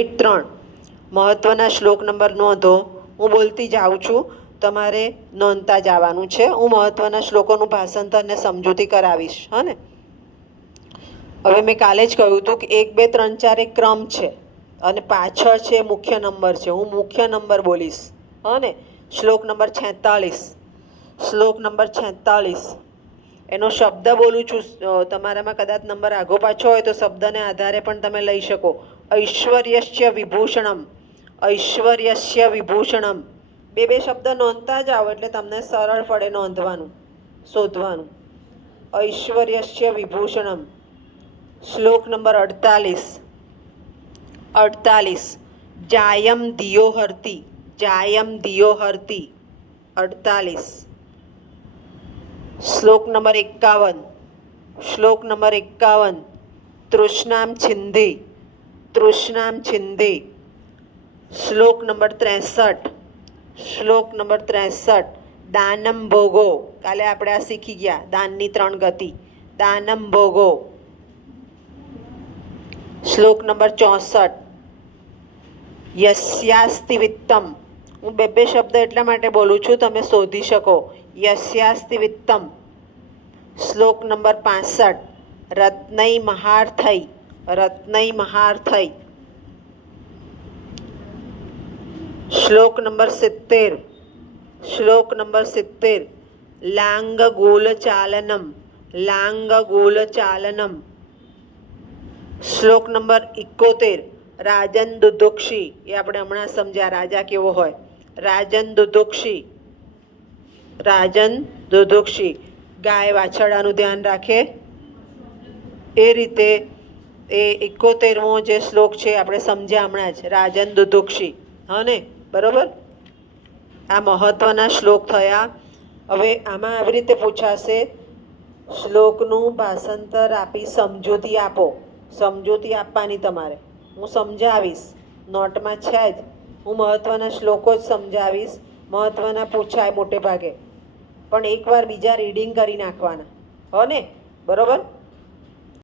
3 મહત્વના શ્લોક નંબર નોંધો. હું બોલતી જાઉં છું, તમારે નોંધતા જવાનું છે. હું મહત્વના શ્લોકોનું ભાષાંતર અને સમજૂતી કરાવીશ. હા ને, હવે મેં કાલે જ કહ્યું હતું કે 1 2 3 4 એક ક્રમ છે અને પાછળ છે મુખ્ય નંબર છે. હું મુખ્ય નંબર બોલીશ. હા ને, શ્લોક નંબર 46, શ્લોક નંબર 46 એનો શબ્દ બોલું છું. તમારામાં કદાચ નંબર આગો પાછો હોય તો શબ્દને આધારે પણ તમે લઈ શકો. ઐશ્વર્યસ્ય વિભૂષણમ, ઐશ્વર્યસ્ય વિભૂષણમ. બે બે શબ્દ નોંધતા જાઓ એટલે તમને સરળ પડે નોંધવાનું, શોધવાનું. ઐશ્વર્યસ્ય વિભૂષણમ. શ્લોક નંબર 48, 48 જાયમ ધિયો હરતી, જાયમ ધિયો હરતી. 48. શ્લોક નંબર 51, શ્લોક નંબર 51 તૃષ્ણામ છિંદે, તૃષ્ણામ છિંદે. શ્લોક નંબર 63, શ્લોક નંબર 63 દાનમ ભોગો. કાલે આપણે આ શીખી ગયા, દાનની 3 ગતિ. દાનમ ભોગો. શ્લોક નંબર 64 યસ્યાસ્તિ વિત્તમ. હું બે બે શબ્દ એટલા માટે બોલું છું તમે શોધી શકો. યસ્યાસ્તિ વિત્તમ. શ્લોક નંબર 65 રત્નૈ મહાર્થૈ, રત્નૈ મહાર્થૈ. શ્લોક નંબર 70, શ્લોક નંબર 70 લાંગ ગોલ ચાલનમ, લાંગ ગોલ ચાલનમ. શ્લોક નંબર 71 રાજન દુદુક્ષી. એ આપણે હમણાં સમજ્યા રાજા કેવો હોય. રાજન દુદુક્ષી, રાજન દુદુક્ષી. ગાય વાછરડાનું ધ્યાન રાખે એ રીતે એ 71મો જે શ્લોક છે આપણે સમજ્યા હમણાં જ, રાજન દુદુક્ષી. હા ને, બરોબર. આ મહત્વના શ્લોક થયા. હવે આમાં આવી રીતે પૂછાશે, શ્લોકનું ભાષાંતર આપી સમજૂતી આપો. સમજૂતી આપવાની તમારે, હું સમજાવીશ. નોટમાં છે જ, હું મહત્વના શ્લોકો જ સમજાવીશ. મહત્વના પૂછાય મોટે ભાગે, પણ એકવાર બીજા રીડિંગ કરી નાખવાના. હો ને, બરોબર.